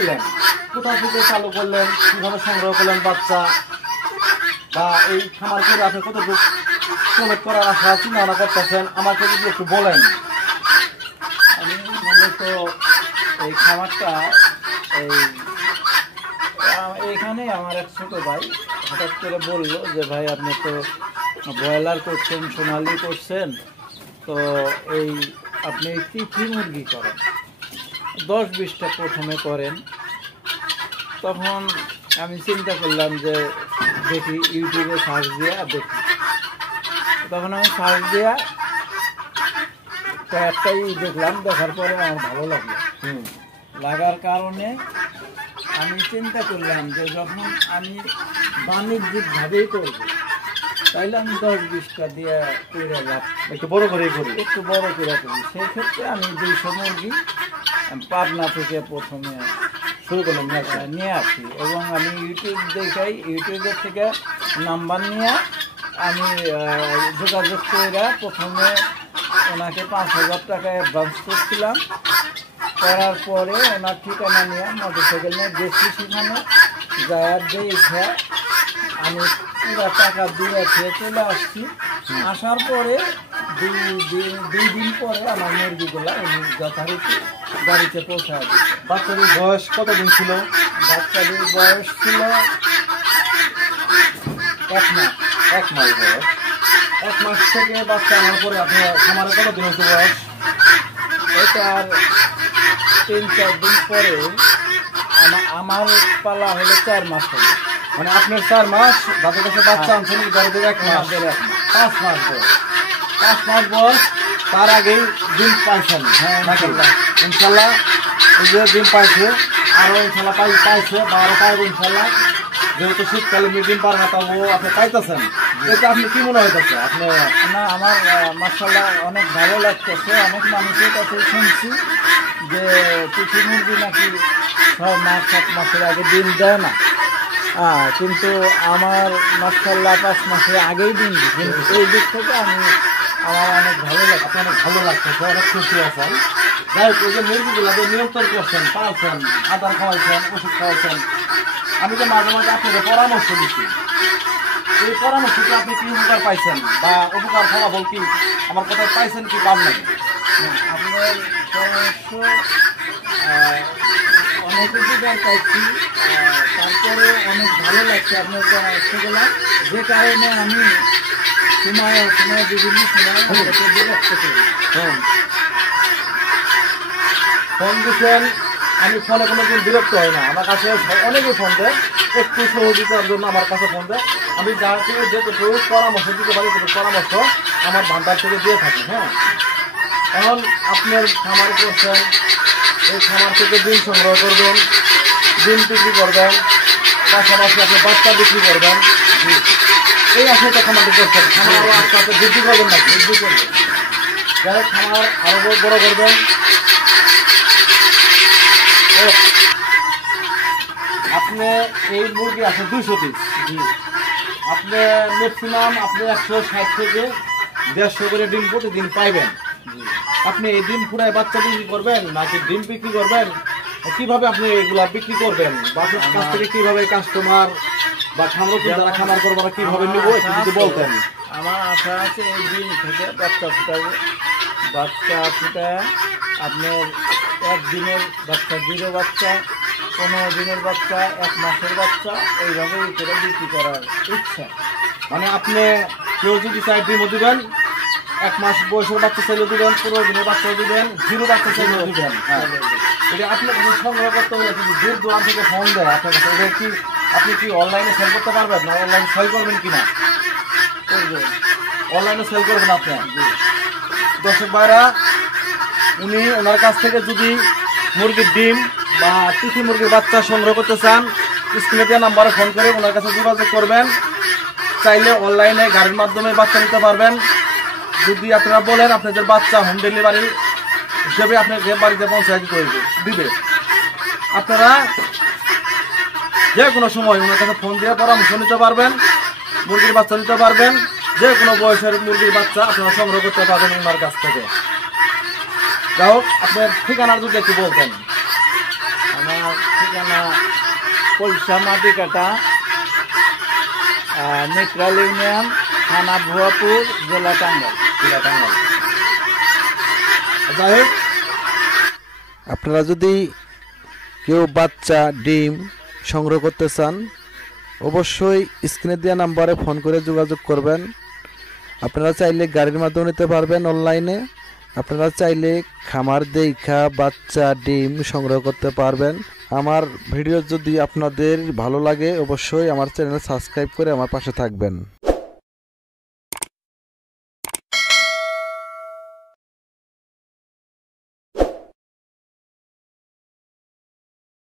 করলেন, কোথা থেকে চালু করলেন, কিভাবে সংগ্রহ করলেন বাচ্চা, বা এই খামার করে আপনি কতটুকু শ্রমিক করার আশা চিন্তা ভাবনা করতেছেন, আমাকে যদি একটু বলেন। আমি মূলত এই খামারটা এইখানে আমার এক ছোট ভাই হঠাৎ করে বলল যে ভাই আপনি তো ব্রয়লার করছেন, সোনালি করছেন, তো এই আপনি তিথি মুরগি করেন, 10-20টা প্রথমে করেন। তখন আমি চিন্তা করলাম যে দেখি ইউটিউবে সার্চ দিয়া দেখি। তখন আমি সার্চ দিয়া কয়েকটাই দেখলাম, দেখার পরে আমার ভালো লাগলো। লাগার কারণে আমি চিন্তা করলাম যে যখন আমি বাণিজ্যিকভাবেই করব, তাইলে আমি 10-20টা দিয়ে করে লাভ একটু বড় করে করি, একটু বড় করে করি। সেই ক্ষেত্রে আমি 200 মুরগি পাবনা থেকে প্রথমে শুরু করলাম নিয়ে আসি, এবং আমি ইউটিউব দেখাই, ইউটিউবের থেকে নাম্বার নিয়ে আমি যোগাযোগ করে প্রথমে ওনাকে 5,000 টাকা অ্যাডভান্স করছিলাম। করার পরে ওনার ঠিকানা নিয়ে মোটরসাইকেল নিয়ে গেছি, সেখানে যাওয়ার দেখে আমি পুরো টাকা দিয়ে খেয়ে চলে আসছি। আসার পরে দুই দিন পরে আমার মুরগিগুলা উনি যথারীতি গাড়িতে পৌঁছায় দিচ্ছে। বাচ্চাদের বয়স কতদিন ছিল? বাচ্চাদের বয়স ছিল 1 মাস। 1 মাস বয়স। 1 মাস থেকে বাচ্চা আনার পরে আপনি খামারে কতদিন হচ্ছে বয়স? এটার 3-4 দিন পরে আমার পালা হলো 4 মাস হলো। মানে আপনার 4 মাস দাদার কাছে বাচ্চা আনছেন, গাড়ি থেকে 1 মাস, 5 মাস বয়স। 5 মাস বয়স, তার আগেই ডিম পাইছেন। হ্যাঁ ইনশাল্লাহ, এই যে ডিম পাইছে, আরো ইনশাল্লাহ পাইছে বা আরো পাইব ইনশাল্লাহ। যেহেতু শীতকালে ডিম পার না, তবুও আপনি পাইতেছেন, এটা আপনি কি মনে হইতেছে? আপনি না, আমার মাশাআল্লাহ অনেক ভালো লাগতেছে। অনেক মানুষের কাছে শুনছি যে তিথি মুরগি নাকি 6 মাস 7 মাসের আগে ডিম দেয় না, কিন্তু আমার মাশাআল্লাহ 5 মাসের আগেই ডিম দিচ্ছে। এই দিক থেকে আমার অনেক ভালো লাগছে। অনেক ভালো লাগতেছে, অনেক খুশি আছেন। যাই হোক, ওই যে মুরগিগুলো যে নিয়ন্ত্রণ করছেন, পালছেন, আদার খাওয়াইছেন, ওষুধ খাওয়াইছেন, আমি যে মাঝে মাঝে আপনাকে পরামর্শ দিচ্ছি, এই পরামর্শটা আপনি কি উপকার পাইছেন বা উপকার ফলাফল কি আমার কোথায় পাইছেন কি পান নাকি? আপনার পরামর্শ অনেক উপকার পাইছি, তারপরে অনেক ভালো লাগছে আপনার পরামর্শগুলো, যে কারণে আমি সময় বিভিন্ন সময় বিরক্ত করি। ফোন দিচ্ছেন, আমি ফোনে কোনোদিন বিরক্ত হয় না। আমার কাছে অনেকে ফোন দেয়, একটু সহযোগিতার জন্য আমার কাছে ফোন দেয়। আমি যাকে যেটুকু পরামর্শ দিতে পারি, সেটুকু পরামর্শ আমার ভান্ডার থেকে দিয়ে থাকি। হ্যাঁ, এখন আপনার খামার করছেন, এই খামার থেকে ডিম সংগ্রহ করবেন, ডিম বিক্রি করবেন, পাশাপাশি আপনি বাচ্চা বিক্রি করবেন, এই আসলে তো খামারটি করছেন। খামার আরও আস্তে আস্তে বৃদ্ধি করবেন না, বৃদ্ধি করবেন, যাই হোক খামার আরও বড় করবেন। আপনি এই মুরগি আছে 200 পিস, আপনি ম্যাক্সিমাম আপনি 160 থেকে 150 করে ডিম প্রতিদিন পাইবেন। আপনি এই ডিম ফুরায় বাচ্চা বিক্রি করবেন নাকি ডিম বিক্রি করবেন, কিভাবে আপনি এগুলা বিক্রি করবেন, বা আপনার কাছ থেকে কিভাবে কাস্টমার বা খামার যারা খামার করবো কিভাবে নিব একটু যদি বলতেন। আমার আশা আছে এই ডিম থেকে বাচ্চা ফুটাবো, বাচ্চা ফুটায় আপনার 1 দিনের বাচ্চা, 0 বাচ্চা, 15 দিনের বাচ্চা, 1 মাসের বাচ্চা, এইভাবে করে বিক্রি করার ইচ্ছা। মানে আপনি কেউ যদি চাই ডিমও দিবেন, 1 মাস বয়সের বাচ্চা চাইলে দিবেন, 15 দিনের বাচ্চা দিবেন, 0 বাচ্চা চাইলেও দিবেন। হ্যাঁ, এটা আপনার কাছে সংগ্রহ করতে হলে কিন্তু দূর দূরান্ত থেকে ফোন দেয় আপনার কাছে। এটা কি আপনি কি অনলাইনে সেল করতে পারবেন না? অনলাইনে সেল করবেন কিনা? অনলাইনে সেল করবেন আপনি। দর্শক ভাইরা, উনি ওনার কাছ থেকে যদি মুরগির ডিম বা তিথি মুরগির বাচ্চা সংগ্রহ করতে চান, স্ক্রিনে দেওয়া নাম্বারে ফোন করে ওনার কাছে যোগাযোগ করবেন। চাইলে অনলাইনে গাড়ির মাধ্যমে বাচ্চা নিতে পারবেন। যদি আপনারা বলেন আপনাদের বাচ্চা হোম ডেলিভারি হিসেবে আপনাকে বাড়িতে পৌঁছায় দিবে। আপনারা যে কোনো সময় ওনার কাছে ফোন দিয়ে পরামর্শ নিতে পারবেন, মুরগির বাচ্চা নিতে পারবেন, যে কোনো বয়সের মুরগির বাচ্চা আপনারা সংগ্রহ করতে পারবেন ওনার কাছ থেকে। যাই হোক, আপনার ঠিকানার যদি একটু বলতেন। আমার ঠিকানা পলসা মাটিকাটা, নেত্রাল ইউনিয়ন, থানা ভুয়াপুর, জেলা টাঙ্গাইল। যাই হোক, আপনারা যদি কেউ বাচ্চা ডিম সংগ্রহ করতে চান অবশ্যই স্ক্রিনে দেওয়া নাম্বারে ফোন করে যোগাযোগ করবেন। আপনারা চাইলে গাড়ির মাধ্যমে নিতে পারবেন অনলাইনে, আপনারা চাইলে খামার দেখা বাচ্চা ডিম সংগ্রহ করতে পারবেন। আমার ভিডিও যদি আপনাদের ভালো লাগে অবশ্যই আমার চ্যানেল সাবস্ক্রাইব করে আমার পাশে থাকবেন।